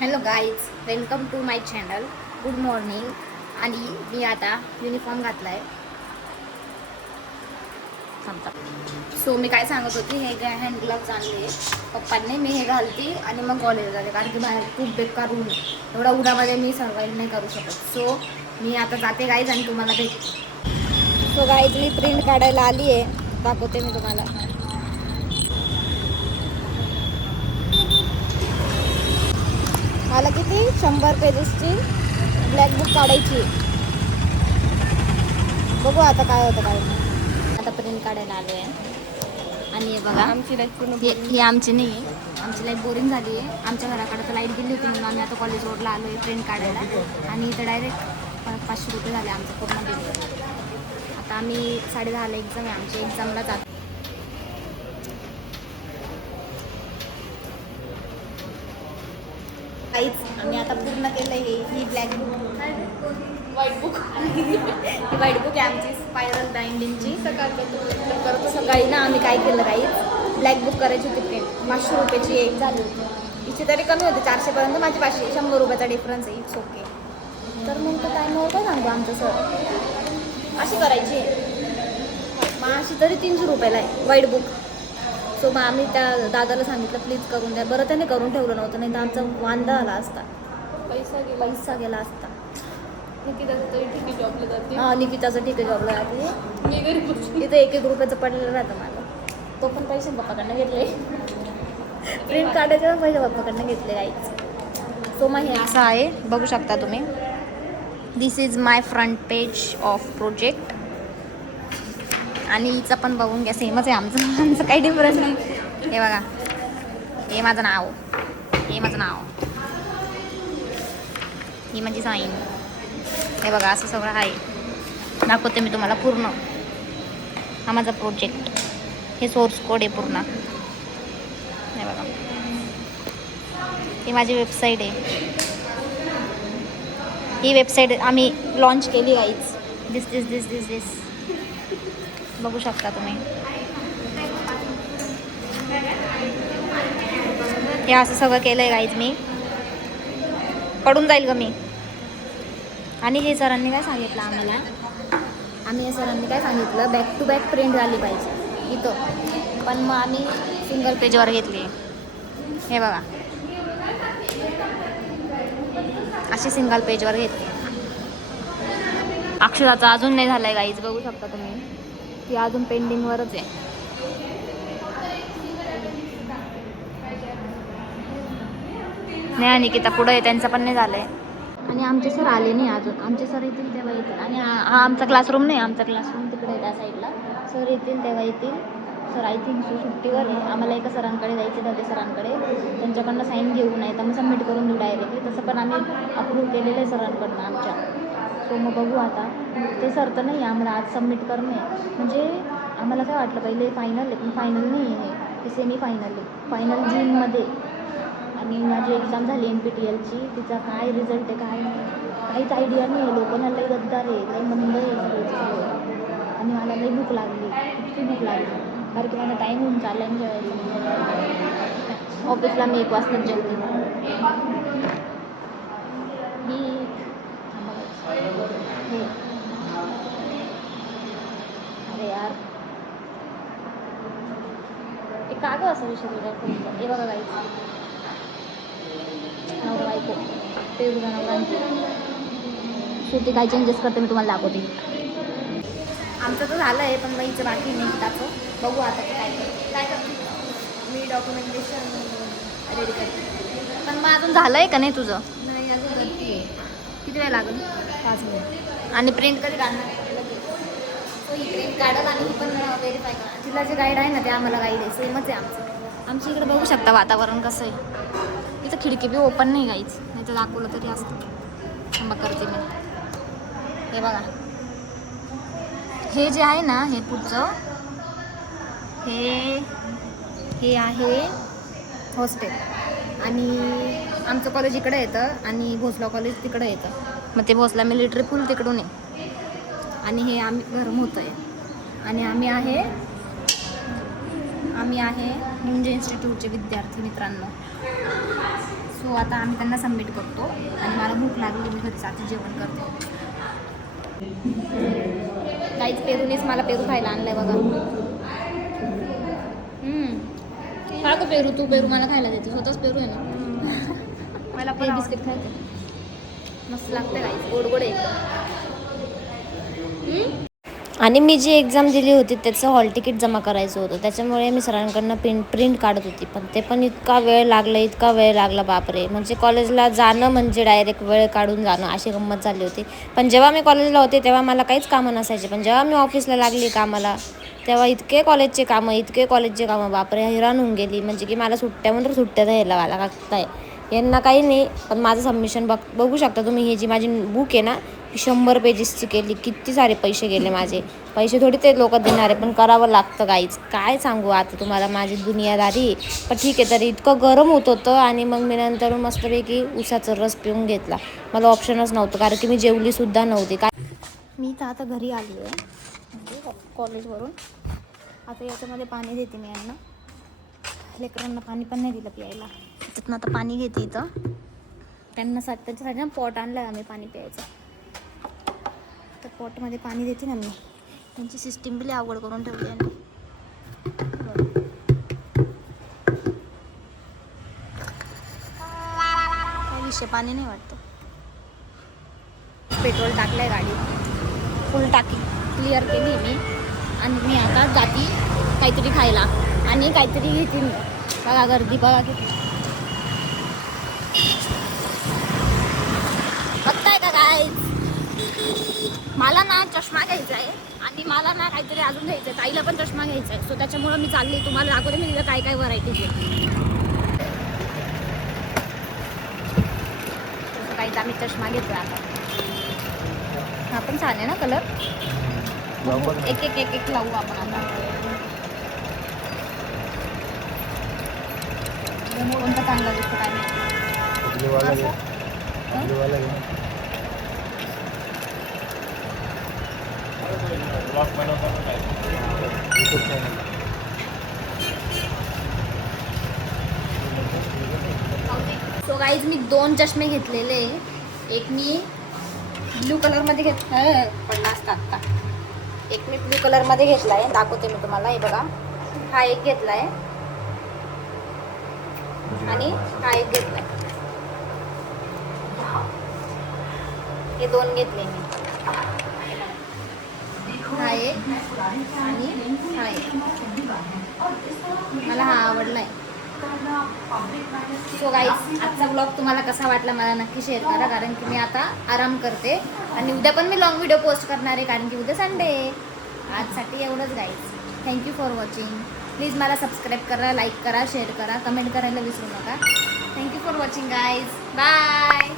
Hello guys, welcome to my channel. Good morning. आणि मी आता युनिफॉर्म घातला आहे. सो मी काय सांगत होती, हे हँड ग्लव्स आणले पप्पांनी. मी हे घालते आणि मग कॉलेजला जाते, कारण की बाहेर खूप बेकार ऊन आहे. एवढा उन्हामध्ये मी सर्वाईव्ह नाही करू शकत. सो मी आता जाते गाईज आणि तुम्हाला भेटते. सो गाईज, मी प्रिंट काढायला आली आहे, दाखवते मी तुम्हाला. मला किती 100 पेजेसची ब्लॅक बुक काढायची. बघू आता काय होतं काय नाही. आता प्रिंट काढायला आलो आहे. आणि हे बघा, हे आमची नाही आहे. आमची लाईफ बोरिंग झाली आहे. आमच्या घराकडे तर लाईट गेली होती म्हणून आम्ही आता कॉलेज रोडला आलो आहे प्रिंट काढायला. आणि इथं डायरेक्ट 500 रुपये झाले आमचं पूर्ण बिल. आता आम्ही 10:30ला एक्झाम आहे आमची. एक्झामला जातो. काहीच आम्ही आता पूर्ण केलं आहे. ही ब्लॅक बुक, व्हाईट बुक, ही व्हाईट बुक आहे आमची स्पायरल बाइंडिंगची. सकाळी ना आम्ही काय केलं, काही ब्लॅक बुक करायची होती प्रिंट. 500 रुपयाची एक झाली होती. हिची तरी कमी होती 400पर्यंत, माझी 500. 100 रुपयाचा डिफरन्स आहे. It's okay. तर मग तर काय काय सांगतो आमचं सर, अशी करायची. मग अशी तरी 300 रुपयाला आहे व्हाईट बुक. सो मग आम्ही त्या दादाला सांगितलं, प्लीज करून द्या. बरं त्याने करून ठेवलं नव्हतं, नाही तर आमचा वांदा आला असता, पैसा गेला असता. हां, निकिताचं ठीक आहे, जॉबला जाते. इथं 1-1 रुपयाचं पडलेलं राहतं माझं. तो पण पैसे पप्पाकडनं घेतले. प्रिंट काढायचे पैसे पप्पाकडनं घेतले आईच. सो मग हे असं आहे, बघू शकता तुम्ही. This is my front page of project. आणि हिचं पण बघून घ्या, सेमच आहे आमचं काही डिफरन्स नाही. हे बघा, हे माझं नाव, हे माझं नाव, ही माझी साईन. हे बघा, असं सगळं आहे. दाखवते मी तुम्हाला पूर्ण. हा माझा प्रोजेक्ट, हे सोर्स कोड आहे पूर्ण. हे बघा, ही माझी वेबसाईट आहे. ही वेबसाईट आम्ही लॉन्च केली गाईज. दिस बघू शकता तुम्ही. हे असं सगळं केलं आहे गाईज मी. पडून जाईल ग मी. आणि हे सरांनी काय सांगितलं आम्हाला, हे सरांनी काय सांगितलं, बॅक टू बॅक प्रिंट झाली पाहिजे इथं. पण मग आम्ही सिंगल पेजवर घेतली. हे बघा, अशी सिंगल पेजवर घेतली. अक्षराचा अजून नाही झालाय गाईज, बघू शकता तुम्ही. ती अजून पेंडिंगवरच आहे. नाही, निकिता पुढं आहे, त्यांचं पण नाही झालंय. आणि आमचे सर आले नाही अजून. आमचे सर येतील तेव्हा येतील. आणि हा आमचा क्लासरूम नाही, आमचा क्लासरूम तिकडे आहे त्या साईडला. सर येतील तेव्हा येतील. सर आय थिंक सुट्टीवर आहे. आम्हाला एका सरांकडे जायचे, दादे सरांकडे. त्यांच्याकडनं साईन घेऊन आहे, तर मग सबमिट करून देऊ डायरेक्टली. तसं पण आम्ही अप्रूव्ह केलेलं आहे सरांकडनं आमच्या. सो मग बघू आता. ते सर तर नाही, आम्हाला आज सबमिट करणं आहे. म्हणजे आम्हाला काय वाटलं पहिले फायनल आहे, पण फायनल नाही आहे, हे सेमी फायनल आहे. फायनल जूनमध्ये. आणि माझी एक्झाम झाली NPTELची. तिचा काय रिझल्ट आहे काय काहीच आयडिया नाही आहे. लोकांना लई गद्दार आहे, लई मंद आहे. आणि मला लई भूक लागली, इतकी भूक लागली, कारण की माझा टाईम होऊन चालला आहे जेवायला. ऑफिसला मी 1 वाजता जेवते. अरे यार, एक का गं असा विषय तुझ्या फोनचा. हे बघा गाईच, नवरा बायको ते तुझा नवरांची शेती काय चेंजेस करते मी तुम्हाला दाखवते. आमचं तर झालं आहे, पण बाईचं बाकी नाही त्याचं. बघू आता काय करते. मी डॉक्युमेंटेशन रेडी करते. पण मग अजून झालं आहे का नाही तुझं? नाही, अजून करते आहे. किती वेळ लागेल? 5 मिनिट. आणि प्रिंट कधी काढणार? तो ही प्रिंट काढत आणि ही पण व्हेरीफाय करा. तिला जे गाईड आहे ना, ते आम्हाला गाईड आहे. सेमच आहे आमची इकडे. बघू शकता वातावरण कसं आहे. इथं खिडकी बी ओपन नाही गाईच, नाही तर दाखवलं तरी असतं. थांबा करते मी. हे बघा, हे जे आहे ना, हे पुढचं हे आहे हॉस्टेल. आणि आमचं कॉलेज इकडे येतं आणि भोसला कॉलेज तिकडे येतं. मग ते भोसला मिलिटरी फुल तिकडून आहे. आणि हे आम्ही गरम होतं आहे. आणि आम्ही आहे मुंजे इन्स्टिट्यूटचे विद्यार्थी मित्रांनो. सो आता आम्ही त्यांना सबमिट करतो आणि मला भूक लागली, मी घरी जाते जेवण करते. काहीच पेरूनेच मला पेरू खायला आणलाय बघा. खा तो पेरू, तू पेरू मला खायला देते, स्वतःच पेरू आहे ना. मला हे बिस्किट खायचं मस्त लागतं काही गोड गोड आहे. आणि मी जी एक्झाम दिली होती त्याचं हॉल तिकीट जमा करायचं होतं, त्याच्यामुळे मी सरांकडनं प्रिंट काढत होती. पण ते पण इतका वेळ लागला बापरे. म्हणजे कॉलेजला जाणं म्हणजे डायरेक्ट वेळ काढून जाणं अशी गंमत झाली होती. पण जेव्हा मी कॉलेजला होते तेव्हा मला काहीच कामं नसायचे, पण जेव्हा मी ऑफिसला लागली कामाला तेव्हा इतके कॉलेजचे कामं बापरे हैराण होऊन गेली. म्हणजे की मला सुट्ट्या द्यायला मला लागताय यांना काही नाही. पण माझं सबमिशन बघू शकता तुम्ही. ही जी माझी बुक आहे ना 100 पेजेसची केली, किती सारे पैसे गेले माझे. पैसे थोडी ते लोक देणार आहे, पण करावं लागतं काहीच. काय सांगू आता तुम्हाला माझी दुनियादारी. पण ठीक आहे, तरी इतकं गरम होत होतं आणि मग मी नंतर मस्तपैकी उसाचा रस पिऊन घेतला. मला ऑप्शनच नव्हतं, कारण की मी जेवलीसुद्धा नव्हती. मी तर आता घरी आली आहे म्हणजे कॉलेजवरून. आता याच्यामध्ये पाणी देते मी यांना. लेकरांना पाणी पण नाही दिलं प्यायला, त्याच्यातनं आता पाणी घेते इथं. त्यांना त्याच्यासाठी ना पॉट आणलं आहे आम्ही पाणी प्यायचं. तर पॉटमध्ये पाणी देते ना मी. त्यांची सिस्टीम बी अवघड करून ठेवली आहे. काही विषय पाणी नाही वाटतं. पेट्रोल टाकलं आहे गाडीत, फुल टाकी क्लिअर केली मी. आणि मी आता जाती काहीतरी खायला आणि काहीतरी घेते मी. बघा गर्दी बघा किती. बघताय का काय. मला ना चष्मा घ्यायचा आहे आणि मला ना काहीतरी अजून घ्यायचं आहे. ताईला पण चष्मा घ्यायचा आहे. सो त्याच्यामुळं मी चालली, तुम्हाला दाखवते मी तिथं काय काय व्हरायटीज आहे. तसं काहीच आम्ही चष्मा घेतो आता. हा पण छान आहे ना कलर. एक लावू आपण आता. कोणता चांगला दिसतो काय माहिती. सो गाईज मी 2 चष्मे घेतलेले. एक मी ब्लू कलरमध्ये पडला असता आत्ता. एक मी ब्लू कलरमध्ये घेतला आहे, दाखवते मी तुम्हाला. हे बघा, हा एक घेतला आहे आणि हा एक घेतला आहे. हे 2 घेतले मी. हा एक आणि हा एक. मला हा आवडला आहे. सो गाईज आजचा ब्लॉग तुम्हाला कसा वाटला मला नक्की शेअर करा, कारण की मी आता आराम करते आणि उद्या पण मी लॉंग व्हिडिओ पोस्ट करणार आहे, कारण की उद्या संडे आहे. आजसाठी एवढंच guys. Thank you for watching. Please मला सबस्क्राईब करा, लाईक करा, शेअर करा, कमेंट करायला विसरू नका. Thank you for watching guys. Bye.